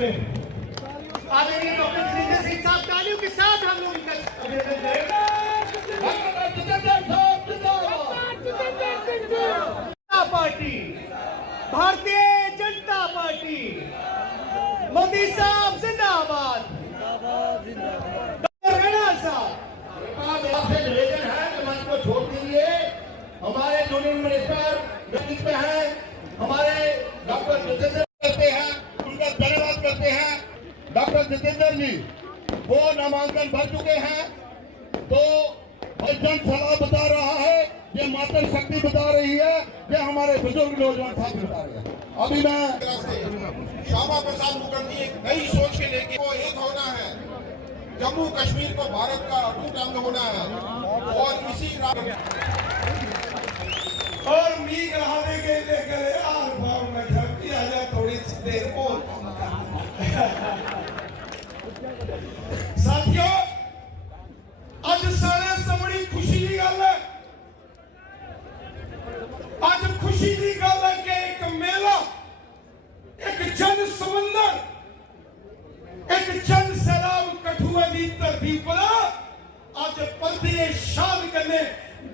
में आदरणीय डॉक्टर जितेंद्र सिंह साहब तालियों के साथ हम लोग इनका अभिनंदन करेंगे। पार्टी, भारतीय जनता पार्टी, मोदी साहब जिंदाबाद। डॉक्टर राणा साहब आपसे निवेदन है कि मंच को छोड़ दीजिए। हमारे यूनियन मिनिस्टर हैं, हमारे डॉक्टर जितेंद्र करते हैं, उनका धन्यवाद करते हैं। डॉक्टर जितेंद्र जी वो नामांकन भर चुके हैं, तो जन सलाह बता रहा है, ये मातृ शक्ति बता रही है, ये हमारे बुजुर्ग नौजवान साथी बता रहे हैं। अभी मैं श्यामा प्रसाद मुखर्जी एक नई सोच के लेके वो एक होना है, जम्मू कश्मीर को भारत का अटूट अंग होना है और इसी और मीग रहाने के लेकर आर भाव में घर किया जाए थोड़ी देर और साथियों आज सारे बड़ी खुशी की गल है। आज खुशी की गल है कि एक मेला, एक जन समंदर, एक जन सैलाब कठुआ की धरती पर आज परतिए शाद करने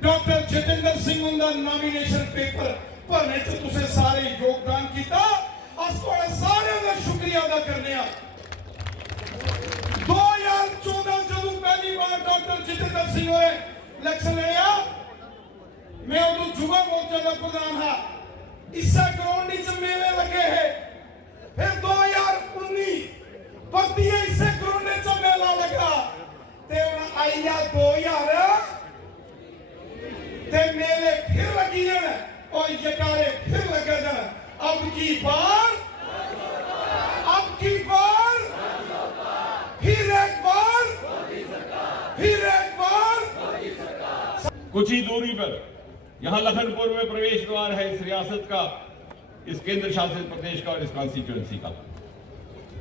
डॉक्टर जितेंद्र सिंह उनका नॉमिनेशन पेपर भरने च तुसें सारे योगदान किया। अस सारे का शुक्रिया अदा करने। 2014 जो पहली बार डॉक्टर जितेंद्र सिंह ने इलेक्शन लड़िया, मैं उदो युवा मोर्चा का प्रधान था। इसा ग्राउंड च मेले लगे है। फिर 2019 परतिए इसे ग्राउंड च मेला लगा ते आई 2000 ते मेले फिर लगी है और यकारे फिर लगे हैं। अब की बार फिर एक बार कुछ ही दूरी पर यहाँ लखनपुर में प्रवेश द्वार है इस रियासत का, इस केंद्र शासित प्रदेश का और इस कॉन्स्टिट्यूएंसी का।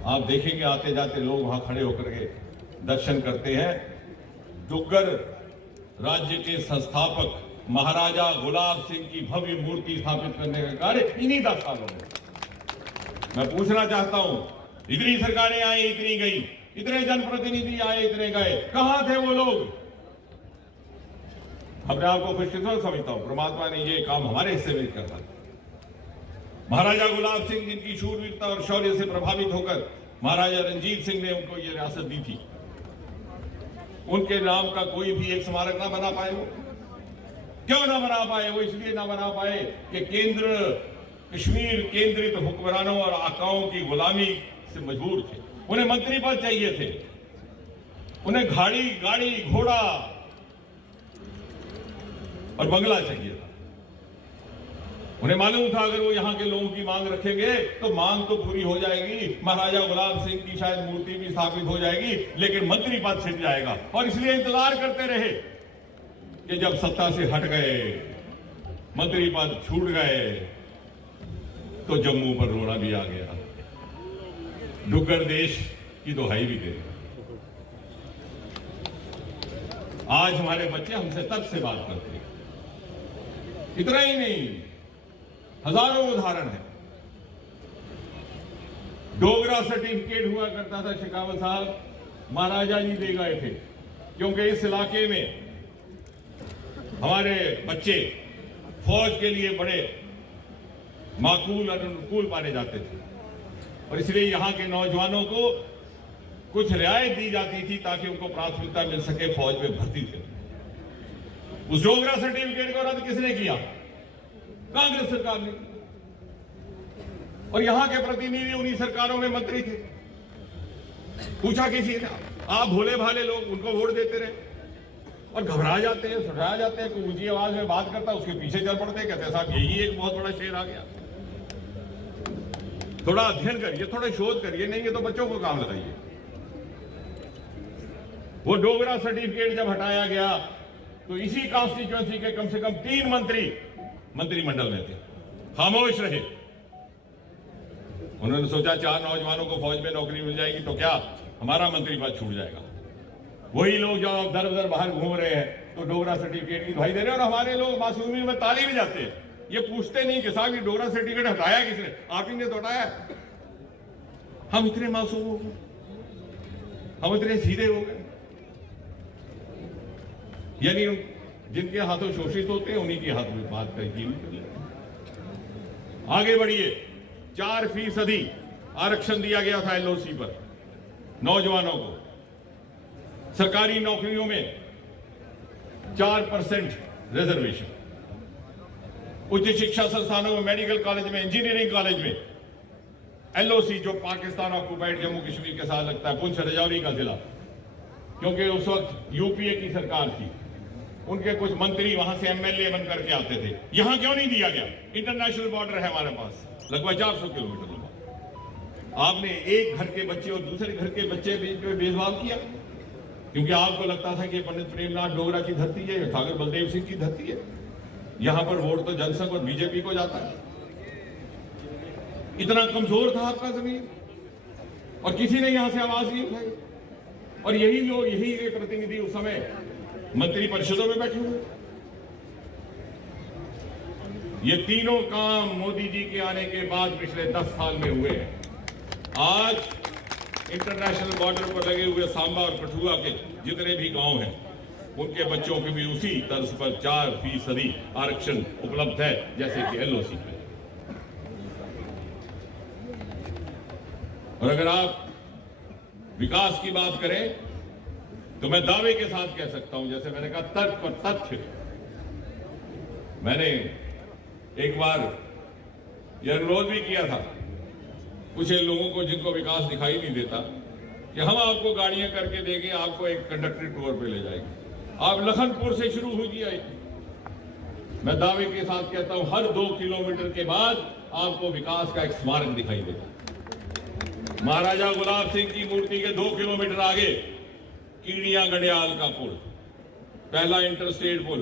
आप देखेंगे आते जाते लोग वहां खड़े होकर के दर्शन करते हैं। डुग्गर राज्य के संस्थापक महाराजा गुलाब सिंह की भव्य मूर्ति स्थापित करने का कार्य इन्हीं 10 सालों में। मैं पूछना चाहता हूं, इतनी सरकारें आई, इतनी गई, इतने जनप्रतिनिधि आए, इतने गए, कहां थे वो लोग? अपने आप को खुशकिस्मत समझता हूं, परमात्मा ने ये काम हमारे हिस्से में करता। महाराजा गुलाब सिंह जिनकी शूरवीरता और शौर्य से प्रभावित होकर महाराजा रंजीत सिंह ने उनको ये रियासत दी थी, उनके नाम का कोई भी एक स्मारक ना बना पाए। वो क्यों ना बना पाए? वो इसलिए ना बना पाए कि केंद्र कश्मीर केंद्रित हुक्मरानों और आकाओं की गुलामी से मजबूर थे। उन्हें मंत्री पद चाहिए थे, उन्हें गाड़ी घोड़ा और बंगला चाहिए था। उन्हें मालूम था अगर वो यहां के लोगों की मांग रखेंगे तो मांग तो पूरी हो जाएगी, महाराजा गुलाब सिंह की शायद मूर्ति भी स्थापित हो जाएगी, लेकिन मंत्री पद छिप जाएगा। और इसलिए इंतजार करते रहे कि जब सत्ता से हट गए, मंत्री पद छूट गए, तो जम्मू पर रोना भी आ गया। डुग्गर देश की दोहाई भी दे। आज हमारे बच्चे हमसे तब से बात करते हैं। इतना ही नहीं, हजारों उदाहरण है। डोगरा सर्टिफिकेट हुआ करता था, शेखावत साहब महाराजा जी दे गए थे, क्योंकि इस इलाके में हमारे बच्चे फौज के लिए बड़े माकूल और अनुकूल माने जाते थे, और इसलिए यहां के नौजवानों को कुछ रियायत दी जाती थी ताकि उनको प्राथमिकता मिल सके फौज में भर्ती थे। उस डोगरा सर्टिफिकेट को रद्द किसने किया? कांग्रेस सरकार ने। और यहां के प्रतिनिधि उन्हीं सरकारों में मंत्री थे। पूछा किसी ने? आप भोले भाले लोग उनको वोट देते रहे और घबरा जाते हैं, सटाया जाते हैं। कोई ऊंची आवाज में बात करता उसके पीछे चल पड़ते हैं, कहते हैं साहब यही एक बहुत बड़ा शेर आ गया। थोड़ा अध्ययन करिए, थोड़ा शोध करिए, नहीं है तो बच्चों को काम लगाइए। वो डोगरा सर्टिफिकेट जब हटाया गया तो इसी कॉन्स्टिट्यूएंसी के कम से कम 3 मंत्री मंत्रिमंडल में थे, खामोश रहे। उन्होंने सोचा 4 नौजवानों को फौज में नौकरी मिल जाएगी तो क्या हमारा मंत्री पद छूट जाएगा। वही लोग जो अब दर बदर बाहर घूम रहे हैं तो डोगरा सर्टिफिकेट की दुहाई दे रहे हैं, और हमारे लोग मासूमी में ताली भी जाते हैं। ये पूछते नहीं कि साहब ये डोगरा सर्टिफिकेट हटाया किसने? आप ही ने तो हटाया। हम इतने मासूम हो गए, हम इतने सीधे हो गए। यानी जिनके हाथों शोषित होते हैं उन्हीं के हाथ में बात कही। आगे बढ़िए, 4% आरक्षण दिया गया था एलओसी पर नौजवानों को। सरकारी नौकरियों में 4% रिजर्वेशन। उच्च शिक्षा संस्थानों में, मेडिकल कॉलेज में, इंजीनियरिंग कॉलेज में एलओसी, जो पाकिस्तान ऑक्युपाइड जम्मू कश्मीर के साथ लगता है, पुंछ राजौरी का जिला, क्योंकि उस वक्त यूपीए की सरकार थी, उनके कुछ मंत्री वहां से एमएलए बन करके आते थे। यहां क्यों नहीं दिया गया? इंटरनेशनल बॉर्डर है हमारे पास, लगभग 400 किलोमीटर लंबा। आपने एक घर के बच्चे और दूसरे घर के बच्चे बीच में भेदभाव किया, क्योंकि आपको लगता था कि पंडित प्रेमनाथ डोगरा की धरती है, ठाकुर बलदेव सिंह की धरती है, यहां पर वोट तो जनसंघ और बीजेपी को जाता है। इतना कमजोर था आपका जमीन, और किसी ने यहां से आवाज नहीं उठाई। और यही लोग, यही के प्रतिनिधि उस समय मंत्री परिषदों में बैठे हुए। ये तीनों काम मोदी जी के आने के बाद पिछले 10 साल में हुए हैं। आज इंटरनेशनल बॉर्डर पर लगे हुए सांबा और कठुआ के जितने भी गांव हैं, उनके बच्चों के भी उसी तर्ज पर 4% आरक्षण उपलब्ध है, जैसे कि एलओसी में। और अगर आप विकास की बात करें तो मैं दावे के साथ कह सकता हूं, जैसे मैंने कहा, तर्क और तथ्य। मैंने एक बार यह अनुरोध भी किया था कुछ लोगों को जिनको विकास दिखाई नहीं देता, कि हम आपको गाड़ियां करके देंगे, आपको एक कंडक्टर टूर पे ले जाएंगे। आप लखनपुर से शुरू हुई आई, मैं दावे के साथ कहता हूं, हर 2 किलोमीटर के बाद आपको विकास का एक स्मारक दिखाई देगा। महाराजा गुलाब सिंह की मूर्ति के 2 किलोमीटर आगे कीड़िया गडियाल का पुल, पहला इंटरस्टेट पुल,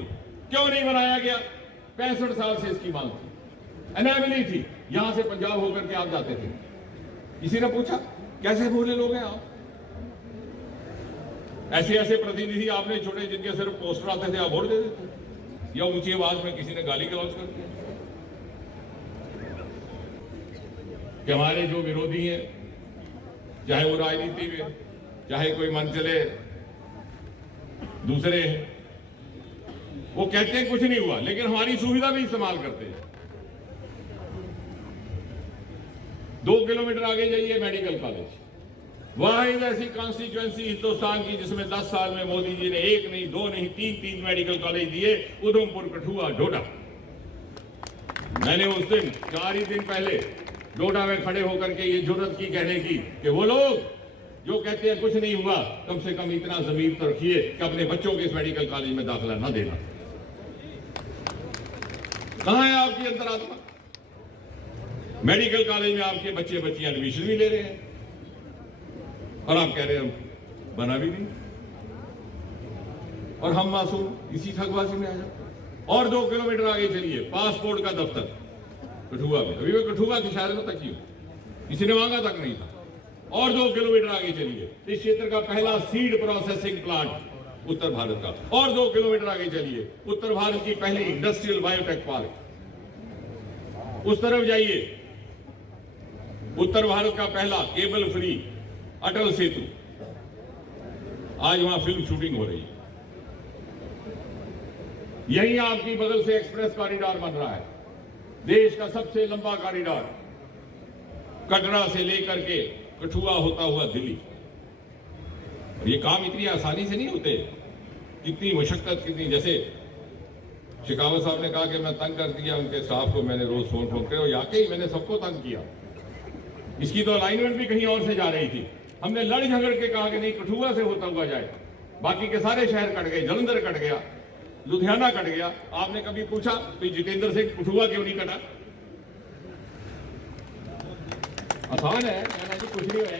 क्यों नहीं बनाया गया? 65 साल से इसकी मांग थी, अनेबली थी। यहां से पंजाब होकर के आप जाते थे, किसी ने पूछा कैसे भोले लोग हैं आप? ऐसे ऐसे प्रतिनिधि आपने छोड़े जिनके सिर्फ पोस्टर आते थे, आप वोट दे देते, या ऊंची आवाज में किसी ने गाली गलौज कर दिया। कि हमारे जो विरोधी हैं, चाहे वो राजनीति में, चाहे कोई मन चले दूसरे हैं, वो कहते हैं कुछ नहीं हुआ, लेकिन हमारी सुविधा भी इस्तेमाल करते हैं। 2 किलोमीटर आगे जाइए, मेडिकल कॉलेज, वाहिद ऐसी कॉन्स्टिट्यूएंसी हिंदुस्तान की जिसमें 10 साल में मोदी जी ने 1 नहीं, 2 नहीं, 3 मेडिकल कॉलेज दिए, उधमपुर, कठुआ, डोडा। मैंने उस दिन 4 ही दिन पहले डोडा में खड़े होकर के ये जुर्रत की कहने की कि वो लोग जो कहते हैं कुछ नहीं हुआ, कम से कम इतना जमीर तो रखिए कि अपने बच्चों के इस मेडिकल कॉलेज में दाखिला न देना। कहां है आपकी अंतरात्मा? मेडिकल कॉलेज में आपके बच्चे बच्चियां एडमिशन भी ले रहे हैं, और आप कह रहे हैं बना भी नहीं, और हम मासूम इसी ठगबाजी में आ जाते। और 2 किलोमीटर आगे चलिए, पासपोर्ट का दफ्तर कठुआ में, अभी वो कठुआ की शायद में तक ही किसी ने मांगा तक नहीं था। और 2 किलोमीटर आगे चलिए, इस क्षेत्र का पहला सीड प्रोसेसिंग प्लांट उत्तर भारत का। और 2 किलोमीटर आगे चलिए, उत्तर भारत की पहली इंडस्ट्रियल बायोटेक पार्क। उस तरफ जाइए, उत्तर भारत का पहला केबल फ्री अटल सेतु, आज वहां फिल्म शूटिंग हो रही है। यही आपकी बगल से एक्सप्रेस कॉरिडोर बन रहा है, देश का सबसे लंबा कॉरिडोर, कटरा से लेकर के कठुआ होता हुआ दिल्ली। ये काम इतनी आसानी से नहीं होते, कितनी मशक्कत, कितनी, जैसे शेखावत साहब ने कहा कि मैं तंग कर दिया उनके स्टाफ को, मैंने रोज फोन कर, और याकई मैंने सबको तंग किया। इसकी तो अलाइनमेंट भी कहीं और से जा रही थी, हमने लड़ झगड़ के कहा कि नहीं कठुआ से होता हुआ जाए, बाकी के सारे शहर कट गए, जलंधर कट गया, लुधियाना कट गया। आपने कभी पूछा तो जितेंद्र सिंह कठुआ क्यों नहीं कटा? आसान है, कुछ नहीं है,